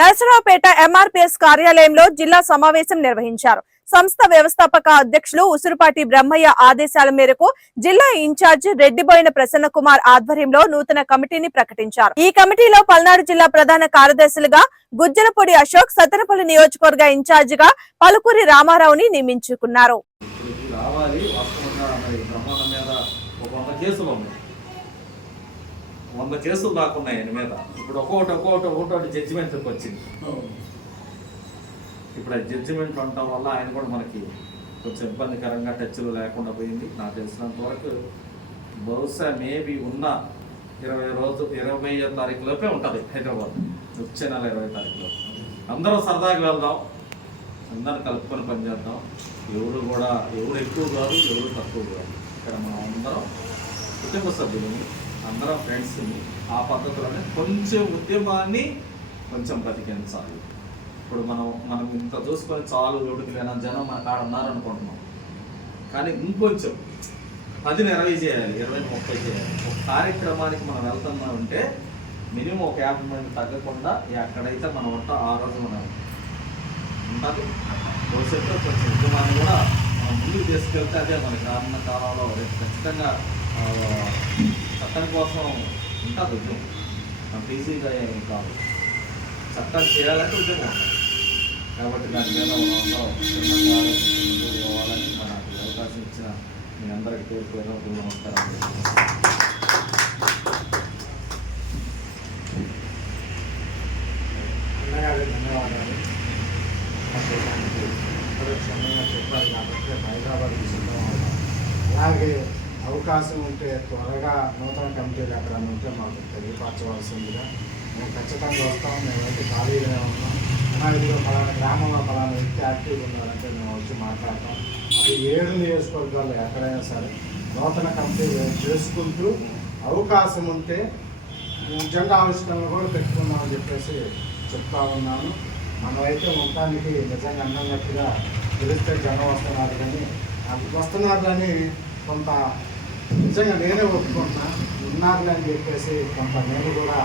Narasaraopet MRPS కార్యాలయంలో జిల్లా సమావేశం నిర్వహించారు. సంస్థ వ్యవస్థాపక అధ్యక్షులు ఉసురుపాటి బ్రహ్మయ్య ఆదేశాల మేరకు జిల్లా ఇన్ఛార్జ్ రెడ్డిబోయిన ప్రసన్న కుమార్ ఆధ్వర్యంలో నూతన కమిటీని ప్రకటించారు. ఈ కమిటీలో పల్నాడు జిల్లా ప్రధాన కార్యదర్శులుగా గుజ్జలపొడి అశోక్ సత్తెనపల్లి నియోజకవర్గ ఇన్ఛార్జిగా పలుకూరి రామారావుని నియమించుకున్నారు. వంద కేసులు ఉన్నాయి వంద కేసులు దాకా ఉన్నాయి ఆయన మీద. ఇప్పుడు ఒక్కొక్కటి ఒక్కొక్కటి ఒక్కొక్కటి జడ్జిమెంట్కి వచ్చింది. ఇప్పుడు ఆ జడ్జిమెంట్ ఉండటం వల్ల ఆయన కూడా మనకి కొంచెం ఇబ్బందికరంగా టచ్లు లేకుండా పోయింది. నాకు తెలిసినంత వరకు బహుశా మేబీ ఉన్న ఇరవై రోజు ఇరవై తారీఖు లోపే ఉంటుంది హైదరాబాద్. వచ్చే నెల ఇరవై తారీఖులో అందరం సరదాగా వెళ్దాం. అందరం కలుపుకొని పనిచేద్దాం ఎవరు కూడా ఎవరు ఎక్కువ కాదు ఎవరు తక్కువ కాదు. ఇక్కడ మనం అందరం కుటుంబ సభ్యులని అందరం ఫ్రెండ్స్ని ఆ పద్ధతిలోనే కొంచెం ఉద్యమాన్ని కొంచెం బ్రతికించాలి ఇప్పుడు మనం మనం ఇంత చూసుకొని చాలు ఎవరికి జనం మన కాడ ఉన్నారనుకుంటున్నాం. కానీ ఇంకొంచెం పదిని ఇరవై చేయాలి ఇరవై ముప్పై చేయాలి. ఒక కార్యక్రమానికి మనం వెళ్తున్నామంటే మినిమం ఒక యాభై మంది తగ్గకుండా ఎక్కడైతే మనం ఉంటా ఆ రోజు మనం ఉంటుంది భవిష్యత్తులో కొంచెం ఉద్యమాన్ని కూడా మనం ముందుకు తీసుకెళ్తే అదే మనకి గ్రామీణ కాలంలో రేపు ఖచ్చితంగా చట్టం కోసం ఉంటుంది. ఉద్యమం మనం ఈజీగా ఏం కాదు. చట్టం చేయాలంటే ఉద్యమం కాబట్టి దాని మీద ఇవ్వాలని నాకు అవకాశం ఇచ్చిన మీ అందరికీ పేరు పేరు నమస్కారం. అన్నగారి ధన్యవాదాలు. చెప్పాలి కాబట్టి హైదరాబాద్ అలాగే అవకాశం ఉంటే త్వరగా నూతన కమిటీలు ఎక్కడ ఉంటే మాకు తెలియపరచవలసిందిగా మేము ఖచ్చితంగా వస్తాం. మేమైతే ఖాళీగానే ఉన్నాం. అనాదిగా ఫలానా గ్రామంలో ఫలానా వ్యక్తి యాక్టివ్గా ఉన్నారంటే మేము వచ్చి మాట్లాడతాం. అది ఏడు నియోజకవర్గాల్లో ఎక్కడైనా సరే నూతన కమిటీలు చేసుకుంటూ అవకాశం ఉంటే జెండా ఆవిష్కరణ కూడా పెట్టుకుందామని చెప్పేసి చెప్తా ఉన్నాను. మనమైతే మొత్తానికి నిజంగా అన్నట్టుగా తెలిస్తే జనం వస్తున్నారు కానీ అది వస్తున్నారు కానీ కొంత నిజంగా నేనే ఒప్పుకుంటున్నా. ఉన్నారు అని చెప్పేసి కొంత నేను కూడా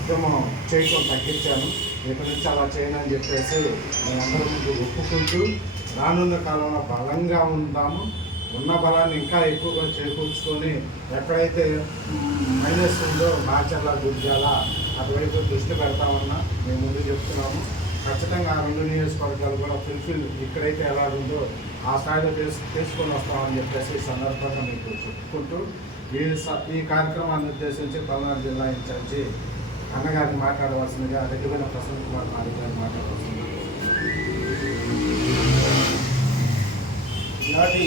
ఉద్యమం చేయటం తగ్గించాను. ఇక్కడి నుంచి అలా చేయను అని చెప్పేసి మేమందరం ముందు ఒప్పుకుంటూ రానున్న కాలంలో బలంగా ఉంటాము ఉన్న బలాన్ని ఇంకా ఎక్కువగా చేకూర్చుకొని ఎక్కడైతే మైనస్ ఉందో మాచర్ల గుర్జాల అటువైపు దృష్టి పెడతామన్నా మేము ముందు చెప్తున్నాము. ఖచ్చితంగా ఆ రెండు నియోజకవర్గాలు కూడా ఫుల్ఫిల్ ఇక్కడైతే ఎలా ఉందో ఆ స్థాయిలో తీసు తీసుకొని వస్తామని చెప్పేసి ఈ సందర్భంగా మీకు చెప్పుకుంటూ ఈ ఈ కార్యక్రమాన్ని ఉద్దేశించి పల్నాడు జిల్లా ఇన్ఛార్జి అన్నగారిని మాట్లాడవలసిందిగా రెడ్డిపోయిన ప్రసన్న కుమార్ నాయుడు గారిని మాట్లాడవలసింది నాటి